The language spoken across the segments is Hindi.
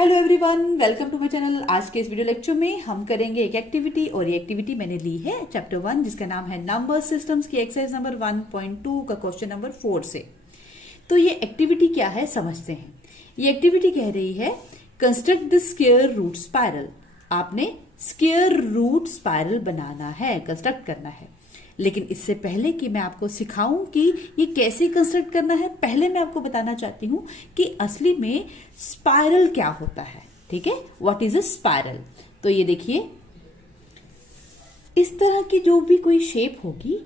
Hello everyone, welcome to my channel. आज के इस वीडियो लेक्चर में हम करेंगे एक एक्टिविटी और ये एक्टिविटी मैंने ली है चैप्टर 1 जिसका नाम है नंबर सिस्टम्स की एक्सरसाइज नंबर 1.2 का क्वेश्चन नंबर 4 से। तो ये एक्टिविटी क्या है समझते हैं। ये एक्टिविटी कह रही है construct the square root spiral. आपने स्क्वायर रूट स्पाइरल बनाना है, कंस्ट्रक्ट करना है। लेकिन इससे पहले कि मैं आपको सिखाऊं कि ये कैसे कंस्ट्रक्ट करना है, पहले मैं आपको बताना चाहती हूं कि असली में स्पाइरल क्या होता है। ठीक है, व्हाट इज अ स्पाइरल। तो ये देखिए, इस तरह की जो भी कोई शेप होगी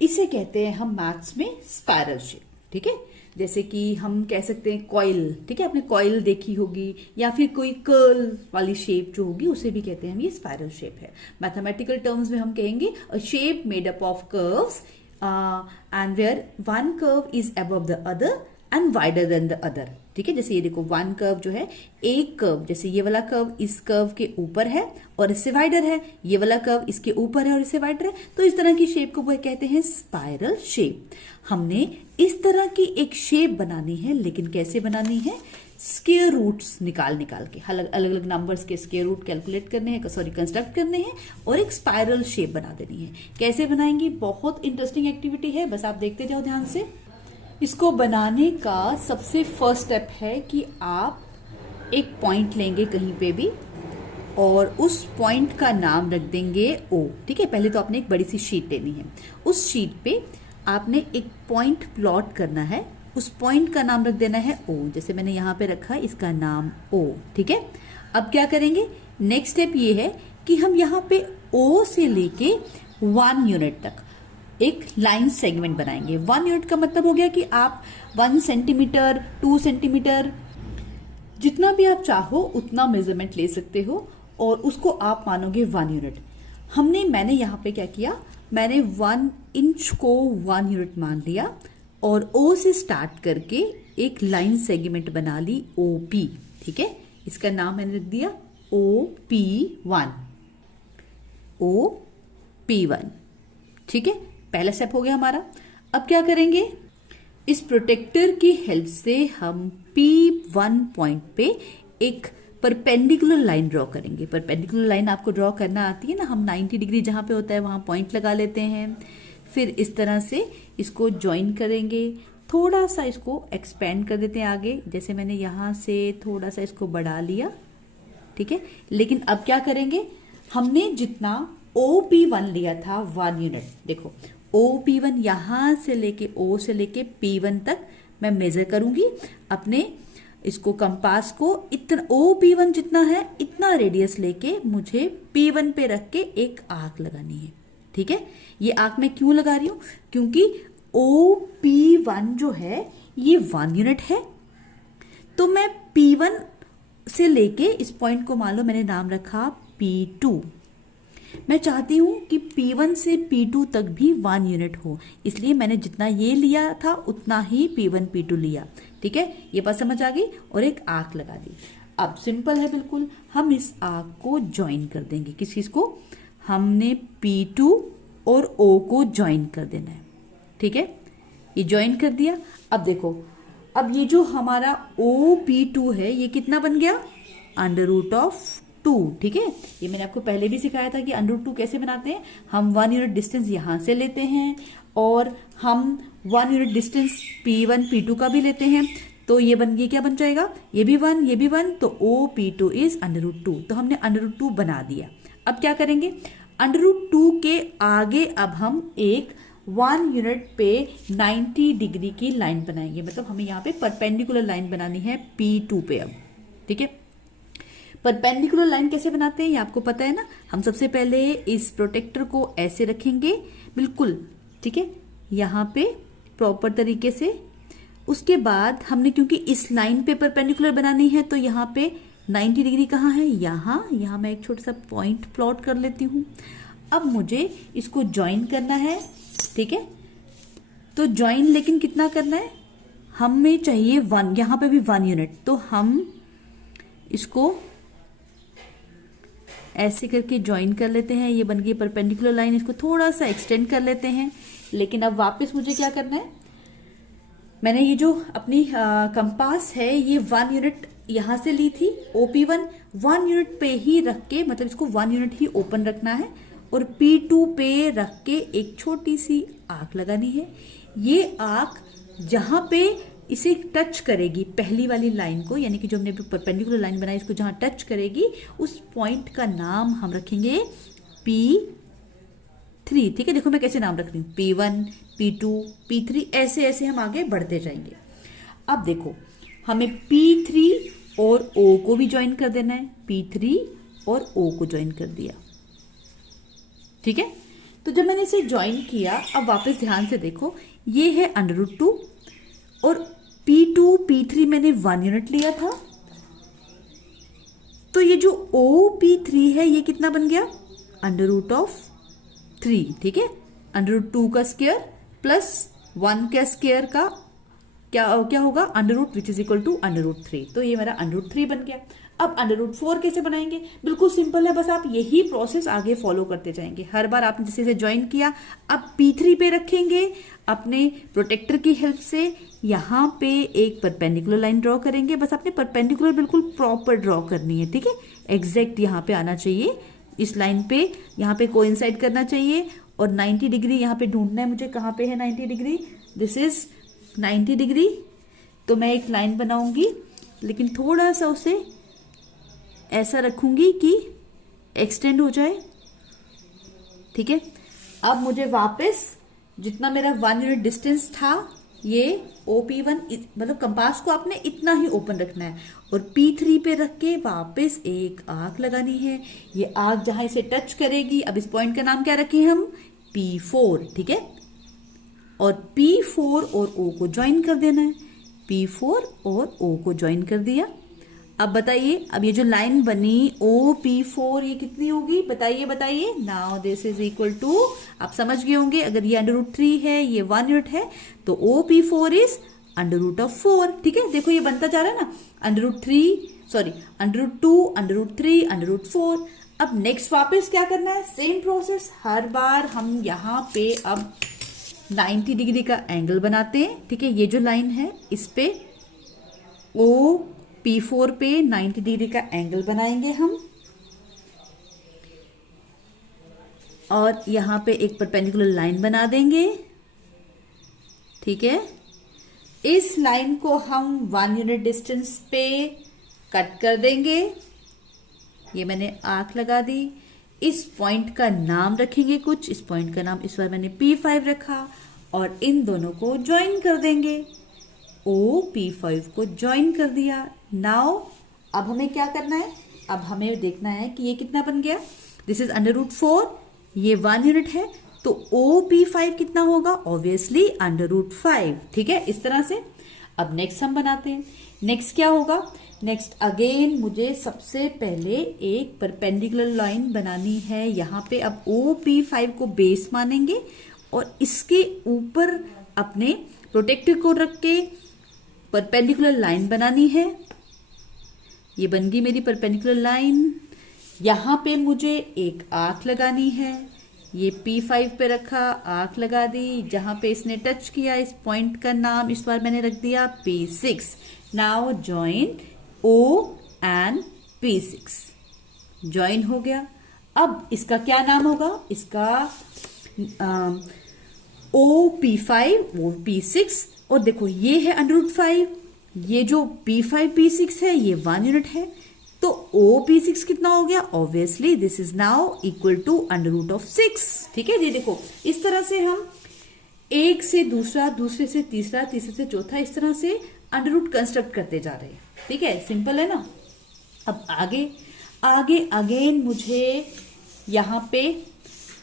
इसे कहते हैं हम मैथ्स में स्पाइरल शेप। ठीक है, जैसे कि हम कह सकते हैं कॉइल। ठीक है, आपने कॉइल देखी होगी, या फिर कोई कर्ल वाली शेप जो होगी उसे भी कहते हैं हम ये स्पाइरल शेप है। मैथमेटिकल टर्म्स में हम कहेंगे a shape made up of curves and where one curve is above the other and wider than the other. ठीक है, जैसे ये देखो, वन कर्व जो है, एक कर्व जैसे ये वाला कर्व इस कर्व के ऊपर है और इससे वाइडर है, ये वाला कर्व इसके ऊपर है और इससे वाइडर है, तो इस तरह की शेप को वो कहते हैं स्पाइरल शेप। हमने इस तरह की एक शेप बनानी है, लेकिन कैसे बनानी है, स्क्वायर रूट्स निकाल के अलग अलग नंबर्स के स्क्वायर रूट कैलकुलेट करने हैं, कंस्ट्रक्ट करने हैं और एक स्पाइरल शेप बना देनी है। कैसे बनाएंगे, बहुत इंटरेस्टिंग एक्टिविटी है, बस आप देखते जाओ ध्यान से। इसको बनाने का सबसे फर्स्ट स्टेप है कि आप एक पॉइंट लेंगे कहीं पे भी और उस पॉइंट का नाम रख देंगे O। ठीक है, पहले तो आपने एक बड़ी सी शीट लेनी है, उस शीट पे आपने एक पॉइंट प्लॉट करना है, उस पॉइंट का नाम रख देना है O। जैसे मैंने यहाँ पे रखा है इसका नाम O। ठीक है, अब क्या करेंगे, नेक्स्ट स्टेप ये है कि हम यहाँ पे O से लेके 1 यूनिट तक एक लाइन सेगमेंट बनाएंगे। 1 यूनिट का मतलब हो गया कि आप 1 सेंटीमीटर, 2 सेंटीमीटर, जितना भी आप चाहो उतना मेजरमेंट ले सकते हो और उसको आप मानोगे 1 यूनिट। मैंने यहाँ पे क्या किया, मैंने 1 इंच को 1 यूनिट मान लिया और O से स्टार्ट करके एक लाइन सेगमेंट बना ली OP। ठीक है, इसका नाम मैंने रख दिया OP1। OP1। ठीक है, पहला स्टेप हो गया हमारा। अब क्या करेंगे, इस प्रोटेक्टर की हेल्प से हम P1 पॉइंट पे एक परपेंडिकुलर लाइन ड्रॉ करेंगे। परपेंडिकुलर लाइन आपको ड्रॉ करना आती है ना, हम 90 डिग्री जहां पे होता है वहां पॉइंट लगा लेते हैं। फिर इस तरह से इसको ज्वाइन करेंगे, थोड़ा सा इसको एक्सपेंड कर देते हैं आगे, जैसे मैंने यहां से थोड़ा सा इसको बढ़ा लिया। ठीक है, लेकिन अब क्या करेंगे, हमने जितना OP1 लिया था 1 यूनिट, देखो OP1 यहां से लेके O से लेके P1 तक मैं मेजर करूंगी अपने इसको कंपास को। इतना OP1 जितना है इतना रेडियस लेके मुझे P1 पे रख के एक आर्क लगानी है। ठीक है, ये आर्क मैं क्यों लगा रही हूं, क्योंकि OP1 जो है ये 1 यूनिट है, तो मैं P1 से लेके इस पॉइंट को मान लो मैंने नाम रखा P2। मैं चाहती हूं कि P1 से P2 तक भी 1 यूनिट हो, इसलिए मैंने जितना ये लिया था उतना ही P1 P2 लिया। ठीक है, ये बात समझ आ गई और एक आर्क लगा दी। अब सिंपल है बिल्कुल, हम इस आर्क को ज्वाइन कर देंगे। किस चीज को, हमने P2 और O को ज्वाइन कर देना है। ठीक है, ये ज्वाइन कर दिया। अब देखो, अब ये जो हमारा OP2 है ये कितना बन गया, √2। ठीक है, ये मैंने आपको पहले भी सिखाया था कि √2 कैसे बनाते हैं। हम 1 यूनिट डिस्टेंस यहां से लेते हैं और हम 1 यूनिट डिस्टेंस P1 P2 का भी लेते हैं, तो ये बन गया, क्या बन जाएगा, ये भी 1 ये भी 1, तो OP2 इज √2। तो हमने √2 बना दिया। अब क्या करेंगे, √2 के आगे अब हम एक 1 यूनिट पे 90 डिग्री की लाइन बनाएंगे, मतलब हमें यहाँ पे परपेंडिकुलर लाइन बनानी है P2 पे अब। ठीक है, परपेंडिकुलर लाइन कैसे बनाते हैं ये आपको पता है ना। हम सबसे पहले इस प्रोटेक्टर को ऐसे रखेंगे बिल्कुल, ठीक है, यहाँ पे प्रॉपर तरीके से। उसके बाद हमने, क्योंकि इस लाइन पे परपेंडिकुलर बनानी है, तो यहाँ पे 90 डिग्री कहाँ है, यहाँ मैं एक छोटा सा पॉइंट प्लॉट कर लेती हूँ। अब मुझे इसको ज्वाइन करना है। ठीक है, तो ज्वाइन लेकिन कितना करना है, हमें चाहिए 1, यहाँ पे भी 1 यूनिट, तो हम इसको ऐसे करके ज्वाइन कर लेते हैं। ये बन गई परपेंडिकुलर लाइन, इसको थोड़ा सा एक्सटेंड कर लेते हैं। लेकिन अब वापस मुझे क्या करना है, मैंने ये जो अपनी कंपास है ये 1 यूनिट यहां से ली थी OP1 1 यूनिट पे ही रख के, मतलब इसको 1 यूनिट ही ओपन रखना है और P2 पे रख के एक छोटी सी आर्क लगानी है। ये आर्क जहां पे इसे टच करेगी पहली वाली लाइन को, यानी कि जो हमने परपेंडिकुलर लाइन बनाई इसको जहां टच करेगी उस पॉइंट का नाम हम रखेंगे P3। ठीक है, देखो मैं कैसे नाम रख रही हूं, P1 P2 P3, ऐसे ऐसे हम आगे बढ़ते जाएंगे। अब देखो हमें P3 और O को भी ज्वाइन कर देना है, P3 और O को ज्वाइन कर दिया। ठीक है, तो जब मैंने इसे ज्वाइन किया, अब वापस ध्यान से देखो, ये है √2 और P2 P3 मैंने 1 यूनिट लिया था, तो ये जो OP3 है ये कितना बन गया, √3। ठीक है, √2 का स्क्वायर प्लस 1 का स्क्वायर का क्या होगा, under which is equal to √3, तो ये मेरा √3 बन गया। अब √4 कैसे बनाएंगे, बिल्कुल सिंपल है, बस आप यही प्रोसेस आगे फॉलो करते जाएंगे। हर बार आपने जैसे इसे ज्वाइन किया, अब P3 पे रखेंगे अपने प्रोटेक्टर की हेल्प से, यहाँ पे एक परपेंडिकुलर लाइन ड्रॉ करेंगे। बस आपने परपेंडिकुलर बिल्कुल प्रॉपर ड्रॉ करनी है। ठीक है, एग्जैक्ट यहाँ पे आना चाहिए, इस लाइन पे यहाँ पे कोइंसाइड करना चाहिए, और 90 डिग्री यहाँ पे ढूंढना है मुझे, कहाँ पे है 90 डिग्री, दिस इज 90 डिग्री। तो मैं एक लाइन बनाऊंगी, लेकिन थोड़ा सा उसे ऐसा रखूंगी कि एक्सटेंड हो जाए। ठीक है, अब मुझे वापस जितना मेरा 1 यूनिट डिस्टेंस था, ये OP1 मतलब कंपास को आपने इतना ही ओपन रखना है, और P3 पे रख के वापस एक आर्क लगानी है। ये आर्क जहां इसे टच करेगी, अब इस पॉइंट का नाम क्या रखें हम, P4। ठीक है, और P4 और O को ज्वाइन कर देना है, P4 और O को ज्वाइन कर दिया। अब बताइए, अब ये जो लाइन बनी OP4 ये कितनी होगी, बताइए। Now this is equal to, आप समझ गए होंगे, अगर ये √3 है, ये 1 यूनिट है, तो OP4 इज √4। ठीक है, देखो ये बनता जा रहा है ना, √2 √3 √4। अब नेक्स्ट वापस क्या करना है, सेम प्रोसेस, हर बार हम यहाँ पे अब 90 डिग्री का एंगल बनाते हैं। ठीक है, ये जो लाइन है इस पे P4 पे 90 डिग्री का एंगल बनाएंगे हम, और यहां पे एक परपेंडिकुलर लाइन बना देंगे। ठीक है, इस लाइन को हम 1 यूनिट डिस्टेंस पे कट कर देंगे। ये मैंने आर्क लगा दी, इस पॉइंट का नाम रखेंगे कुछ, इस पॉइंट का नाम इस बार मैंने P5 रखा, और इन दोनों को ज्वाइन कर देंगे। P5 को ज्वाइन कर दिया। नाउ अब हमें क्या करना है, अब हमें देखना है कि ये कितना बन गया, दिस इज √4, ये 1 यूनिट है, तो OP5 कितना होगा, ऑब्वियसली √5। ठीक है, इस तरह से। अब नेक्स्ट हम बनाते हैं, नेक्स्ट क्या होगा, नेक्स्ट अगेन मुझे सबसे पहले एक परपेंडिकुलर लाइन बनानी है। यहाँ पे अब OP5 को बेस मानेंगे, और इसके ऊपर अपने प्रोटेक्टर को रख के परपेंडिकुलर लाइन बनानी है। ये बन गई मेरी परपेंडिकुलर लाइन। यहाँ पे मुझे एक आर्क लगानी है, ये P5 पे रखा, आर्क लगा दी, जहां पे इसने टच किया, इस पॉइंट का नाम इस बार मैंने रख दिया P6। Now join O and P6, join हो गया। अब इसका क्या नाम होगा, इसका OP5 और P6, और देखो ये है √5, ये जो P5 P6 है ये 1 यूनिट है, तो OP6 कितना हो गया, obviously this is now equal to √6। ठीक है, ये देखो इस तरह से हम एक से दूसरा, दूसरे से तीसरा, तीसरे से चौथा, इस तरह से अंडर कंस्ट्रक्ट करते जा रहे हैं। ठीक है, सिंपल है ना। अब आगे अगेन मुझे यहाँ पे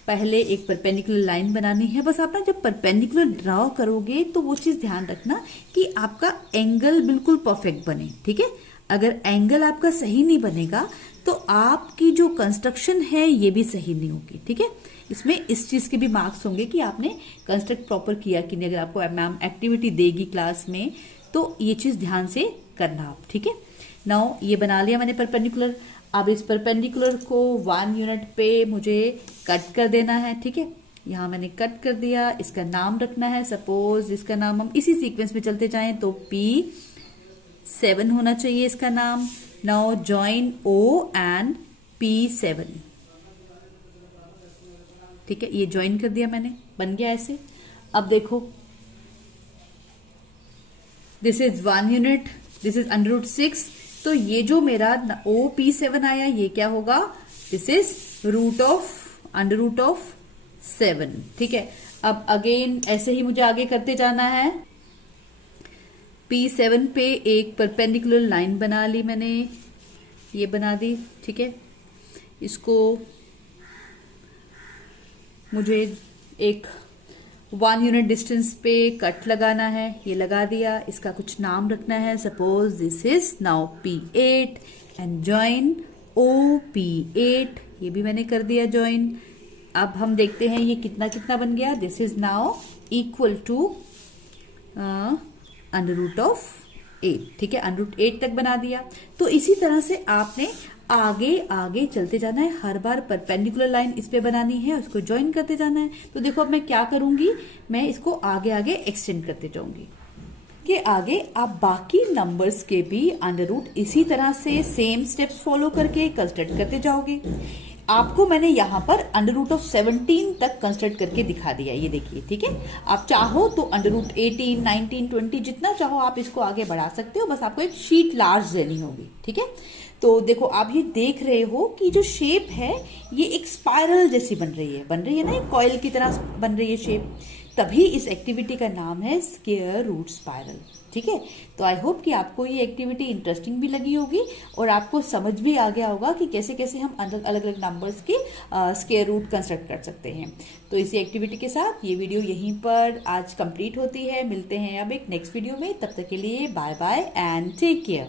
पहले एक परपेंडिकुलर लाइन बनानी है। बस आप ना जब परपेंडिकुलर ड्रॉ करोगे तो वो चीज ध्यान रखना कि आपका एंगल बिल्कुल परफेक्ट बने। ठीक है, अगर एंगल आपका सही नहीं बनेगा तो आपकी जो कंस्ट्रक्शन है ये भी सही नहीं होगी। ठीक है, इसमें इस चीज के भी मार्क्स होंगे कि आपने कंस्ट्रक्ट प्रॉपर किया कि नहीं। अगर आपको मैम एक्टिविटी देगी क्लास में तो ये चीज ध्यान से करना आप। ठीक है, नाउ ये बना लिया मैंने परपेंडिकुलर। अब इस परपेंडिकुलर को 1 यूनिट पे मुझे कट कर देना है। ठीक है, यहाँ मैंने कट कर दिया, इसका नाम रखना है, सपोज इसका नाम हम इसी सीक्वेंस में चलते जाएं तो P 7 होना चाहिए इसका नाम। Now join O and P7। ठीक है, ये ज्वाइन कर दिया मैंने, बन गया ऐसे। अब देखो, this is 1 unit, this is √6, तो ये जो मेरा OP7 आया ये क्या होगा, दिस इज √7। ठीक है, अब अगेन ऐसे ही मुझे आगे करते जाना है। P7 पे एक परपेंडिकुलर लाइन बना ली मैंने, ये बना दी। ठीक है, इसको मुझे एक 1 यूनिट डिस्टेंस पे कट लगाना है, ये लगा दिया। इसका कुछ नाम रखना है, suppose this is now P8 and join OP8, ये भी मैंने कर दिया ज्वाइन। अब हम देखते हैं ये कितना कितना बन गया। This is now equal to √8। ठीक है, √8 तक बना दिया। तो इसी तरह से आपने आगे आगे चलते जाना है, हर बार परपेंडिकुलर लाइन इस पे बनानी है, उसको ज्वाइन करते जाना है। तो देखो अब मैं क्या करूंगी, मैं इसको आगे आगे एक्सटेंड करते जाऊंगी। कि आगे आप बाकी नंबर्स के भी √ इसी तरह से सेम स्टेप्स फॉलो करके कंस्ट्रक्ट करते जाओगे। आपको मैंने यहाँ पर √17 तक कंस्ट्रक्ट करके दिखा दिया, ये देखिए। ठीक है, आप चाहो तो √18, 19, 20 जितना चाहो आप इसको आगे बढ़ा सकते हो, बस आपको एक शीट लार्ज लेनी होगी। ठीक है, तो देखो आप ये देख रहे हो कि जो शेप है ये एक स्पाइरल जैसी बन रही है ना, एक कॉइल की तरह बन रही है शेप, तभी इस एक्टिविटी का नाम है स्क्वायर रूट स्पाइरल। ठीक है, तो आई होप कि आपको ये एक्टिविटी इंटरेस्टिंग भी लगी होगी और आपको समझ भी आ गया होगा कि कैसे कैसे हम अलग अलग नंबर्स के स्क्वायर रूट कंस्ट्रक्ट कर सकते हैं। तो इसी एक्टिविटी के साथ ये वीडियो यहीं पर आज कंप्लीट होती है। मिलते हैं अब एक नेक्स्ट वीडियो में, तब तक के लिए bye bye and take care.